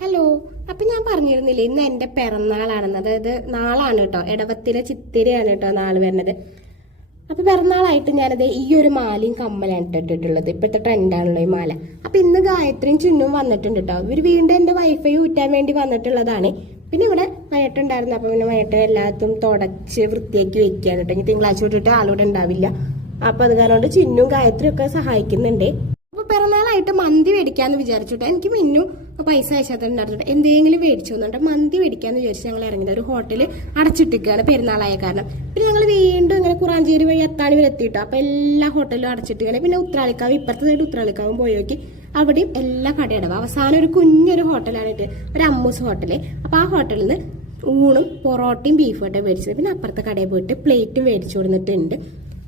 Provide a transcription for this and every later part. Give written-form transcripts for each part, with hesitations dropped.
Hello. അപ്പൊ ഞാൻ പറഞ്ഞിരുന്നില്ലേ ഇന്ന് എന്റെ പിറന്നാളാണെന്ന്. അതായത് നാളാണ് കേട്ടോ, ഇടവത്തിലെ ചിത്തിരയാണ് കേട്ടോ നാള് വരുന്നത്. അപ്പൊ പിറന്നാളായിട്ട് ഞാനത് ഈ ഒരു മാലയും കമ്മലാണ് ഇട്ടിട്ടുള്ളത്. ഇപ്പോഴത്തെ ട്രെൻഡാണല്ലോ ഈ മാല. അപ്പൊ ഇന്ന് ഗായത്രിയും ചുന്നും വന്നിട്ടുണ്ട് കേട്ടോ. ഇവർ വീണ്ടും എന്റെ വൈഫൈ ഊറ്റാൻ വേണ്ടി വന്നിട്ടുള്ളതാണ്. പിന്നെ ഇവിടെ വയറ്റുണ്ടായിരുന്നു. അപ്പൊ പിന്നെ വയറ്റ് എല്ലാത്തും തുടച്ച് വൃത്തിയാക്കി വെക്കുകയാണ് കേട്ടോ. ഇനി തിങ്കളാഴ്ച വിട്ടിട്ട് ആളോടെ ഉണ്ടാവില്ല. അപ്പൊ അത് കാരണം കൊണ്ട് ചിന്നും ഗായത്രിയും ഒക്കെ സഹായിക്കുന്നുണ്ട്. അപ്പൊ പിറന്നാളായിട്ട് മന്തി മേടിക്കാന്ന് വിചാരിച്ചിട്ട് എനിക്ക് മിന്നു പൈസ അയച്ചാൽ എന്തെങ്കിലും മേടിച്ചു വന്നിട്ട് മന്തി മേടിക്കാന്ന് വിചാരിച്ചു ഞങ്ങൾ ഇറങ്ങിയത്. ഒരു ഹോട്ടൽ അടച്ചിട്ടിരിക്കുകയാണ് പെരുന്നാളായ കാരണം. പിന്നെ ഞങ്ങൾ വീണ്ടും ഇങ്ങനെ കുറാഞ്ചേരി വഴി എത്താണി വരെ എത്തിയിട്ടോ. അപ്പൊ എല്ലാ ഹോട്ടലും അടച്ചിട്ടിരിക്കുകയാണ്. പിന്നെ ഉത്രാളിക്കാവ്, ഇപ്പുറത്തെ സൈഡ് ഉത്രാളിക്കാവും പോയി നോക്കി. അവിടെയും എല്ലാ കടയടവും. അവസാനം ഒരു കുഞ്ഞൊരു ഹോട്ടലാണ് ഒരു അമ്മൂസ് ഹോട്ടല്. അപ്പൊ ആ ഹോട്ടലിൽ നിന്ന് ഊണും പൊറോട്ടയും ബീഫും ആയിട്ട് മേടിച്ചത്. പിന്നെ അപ്പുറത്തെ കടയിൽ പോയിട്ട് പ്ലേറ്റും മേടിച്ചു കൊടുത്തിട്ടുണ്ട്.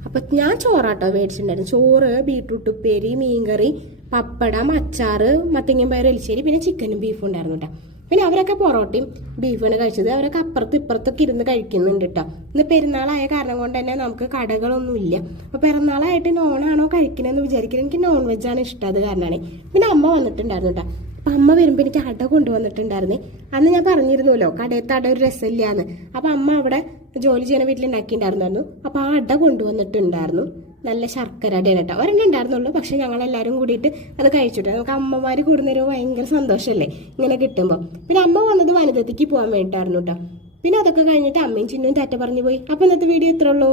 അപ്പൊ ഞാൻ ചോറാട്ടോ മേടിച്ചിട്ടുണ്ടായിരുന്നു. ചോറ്, ബീട്രൂട്ട് ഉപ്പേരി, മീൻകറി, പപ്പടം, അച്ചാറ്, മത്തങ്ങ പയർ എലിശ്ശേരി, പിന്നെ ചിക്കനും ബീഫും ഉണ്ടായിരുന്നു കേട്ടോ. പിന്നെ അവരൊക്കെ പൊറോട്ടയും ബീഫാണ് കഴിച്ചത്. അവരൊക്കെ അപ്പുറത്തും ഇപ്പുറത്തൊക്കെ ഇരുന്ന് കഴിക്കുന്നുണ്ട് കേട്ടോ. ഇന്ന് പെരുന്നാളായ കാരണം കൊണ്ട് തന്നെ നമുക്ക് കടകളൊന്നും ഇല്ല. അപ്പൊ പെരുന്നാളായിട്ട് നോണാണോ കഴിക്കണമെന്ന് വിചാരിക്കുന്നത്. എനിക്ക് നോൺ വെജാണ് ഇഷ്ടം, അത് കാരണമാണ്. പിന്നെ അമ്മ വന്നിട്ടുണ്ടായിരുന്നു കേട്ടോ. അപ്പൊ അമ്മ വരുമ്പോ എനിക്ക് അട കൊണ്ടുവന്നിട്ടുണ്ടായിരുന്നേ. അന്ന് ഞാൻ പറഞ്ഞിരുന്നല്ലോ കടയത്തെ അട ഒരു രസമില്ലാന്ന്. അപ്പൊ അമ്മ അവിടെ ജോലി ചെയ്യുന്ന വീട്ടിൽ ഉണ്ടാക്കിയിട്ടുണ്ടായിരുന്നു. അപ്പൊ ആ അട കൊണ്ടുവന്നിട്ടുണ്ടായിരുന്നു. നല്ല ശർക്കര അടയാണ് കേട്ടോ. ഒരെണ്ണം ഉണ്ടായിരുന്നുള്ളൂ, പക്ഷെ ഞങ്ങളെല്ലാവരും കൂടിയിട്ട് അത് കഴിച്ചിട്ട് നമുക്ക് അമ്മമാര് കൂടുന്നൊരു ഭയങ്കര സന്തോഷമല്ലേ ഇങ്ങനെ കിട്ടുമ്പോൾ. പിന്നെ അമ്മ വന്നത് വനിതയ്ക്ക് പോകാൻ വേണ്ടിയിട്ടായിരുന്നു കേട്ടോ. പിന്നെ അതൊക്കെ കഴിഞ്ഞിട്ട് അമ്മയും ചിന്നും ടാറ്റ പറഞ്ഞു പോയി. അപ്പൊ ഇന്നത്തെ വീഡിയോ ഇത്രേ ഉള്ളൂ.